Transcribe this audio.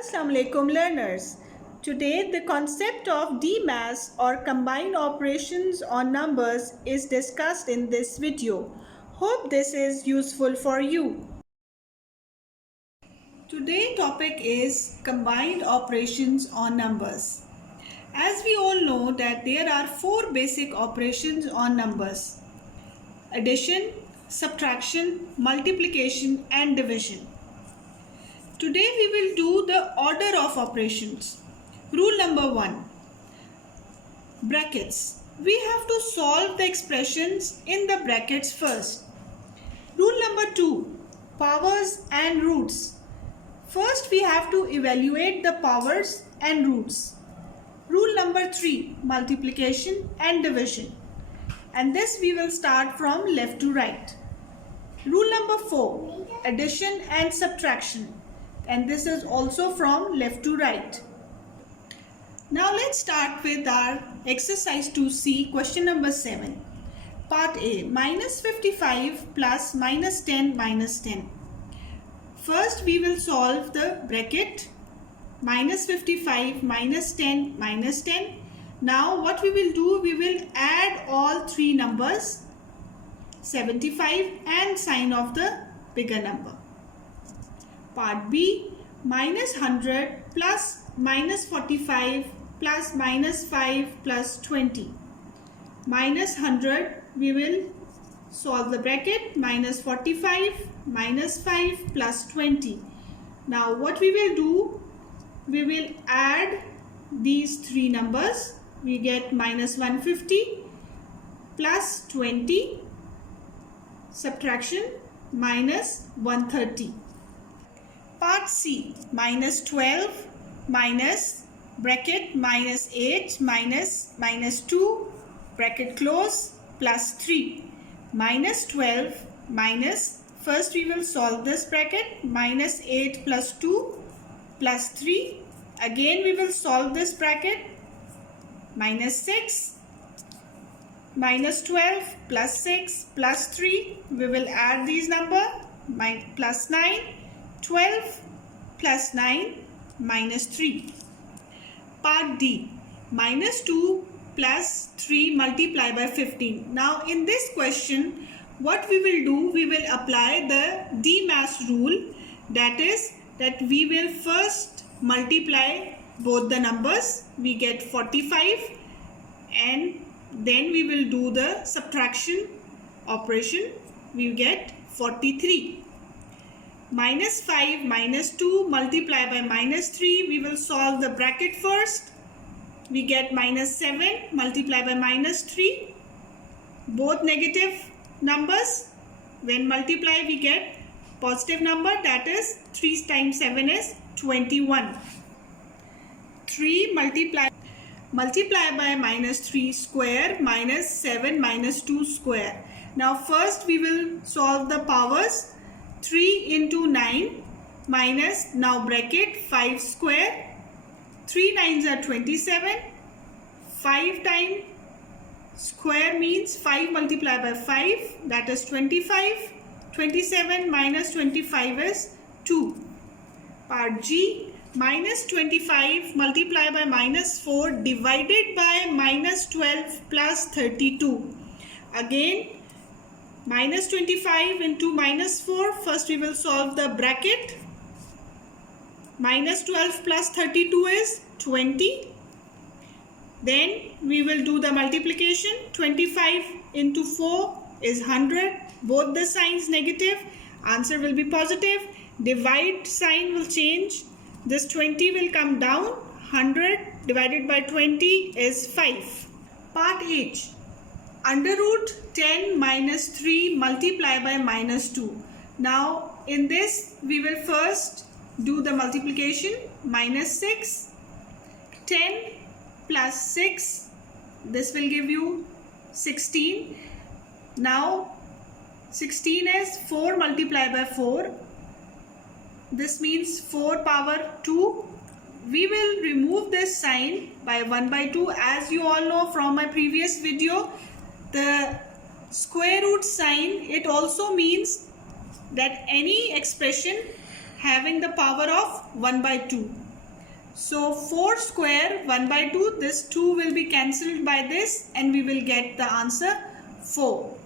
Assalamu alaikum learners. Today the concept of DMAS or combined operations on numbers is discussed in this video. Hope this is useful for you. Today's topic is combined operations on numbers. As we all know that there are four basic operations on numbers: addition, subtraction, multiplication and division. Today we will do the order of operations. Rule number 1. Brackets. We have to solve the expressions in the brackets first. Rule number 2. Powers and roots. First we have to evaluate the powers and roots. Rule number 3. Multiplication and division. And this we will start from left to right. Rule number 4. Addition and subtraction. And this is also from left to right. Now let's start with our exercise 2C, question number 7. Part A, minus 55 plus minus 10 minus 10. First we will solve the bracket minus 55 minus 10 minus 10. Now what we will do, we will add all three numbers 75 and sign of the bigger number. Part B, minus 100 plus minus 45 plus minus 5 plus 20. Minus 100, we will solve the bracket minus 45 minus 5 plus 20. Now what we will do, we will add these three numbers. We get minus 150 plus 20, subtraction minus 130. Part C, minus 12 minus bracket minus 8 minus 2 bracket close plus 3. Minus 12 minus, first we will solve this bracket, minus 8 plus 2 plus 3. Again we will solve this bracket, minus 6 minus 12 plus 6 plus 3. We will add these numbers, plus 9. 12 plus 9 minus 3. Part D, minus 2 plus 3 multiplied by 15. Now in this question, what we will do, we will apply the DMAS rule. That is that we will first multiply both the numbers. We get 45 and then we will do the subtraction operation. We get 43. Minus 5 minus 2 multiplied by minus 3. We will solve the bracket first. We get minus 7 multiplied by minus 3. Both negative numbers. When multiply we get positive number, that is 3 times 7 is 21. 3 multiply by minus 3 square minus 7 minus 2 square. Now first we will solve the powers. 3 into 9 minus, now bracket 5 square. 3 9s are 27. 5 times square means 5 multiplied by 5, that is 25. 27 minus 25 is 2. Part G, minus 25 multiplied by minus 4 divided by minus 12 plus 32. Again minus 25 into minus 4. First we will solve the bracket. Minus 12 plus 32 is 20. Then we will do the multiplication. 25 into 4 is 100. Both the signs negative. Answer will be positive. Divide sign will change. This 20 will come down. 100 divided by 20 is 5. Part H. Under root 10 minus 3 multiplied by minus 2. Now in this we will first do the multiplication. Minus 6, 10 plus 6, this will give you 16. Now 16 is 4 multiplied by 4. This means 4 power 2. We will remove this sign by 1 by 2. As you all know from my previous video, the square root sign, it also means that any expression having the power of 1 by 2. So 4 square 1 by 2, this 2 will be cancelled by this and we will get the answer 4.